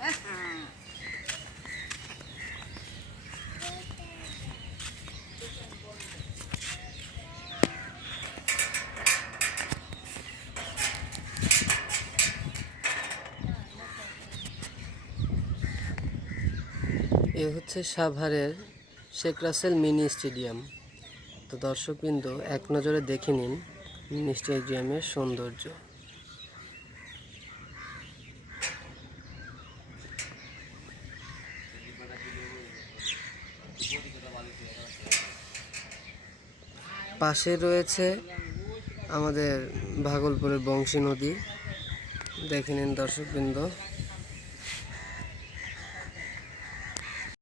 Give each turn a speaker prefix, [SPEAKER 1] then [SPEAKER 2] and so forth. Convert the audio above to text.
[SPEAKER 1] এ হচ্ছে সাভারের Sheikh Rasel mini stadium. তো দর্শকবৃন্দ, এক নজরে দেখে নিন মিনি স্টেডিয়ামের সৌন্দর্য। পাশে রয়েছে আমাদের ভাগলপুরের বংশী নদী। দেখে নিন দর্শকবৃন্দ।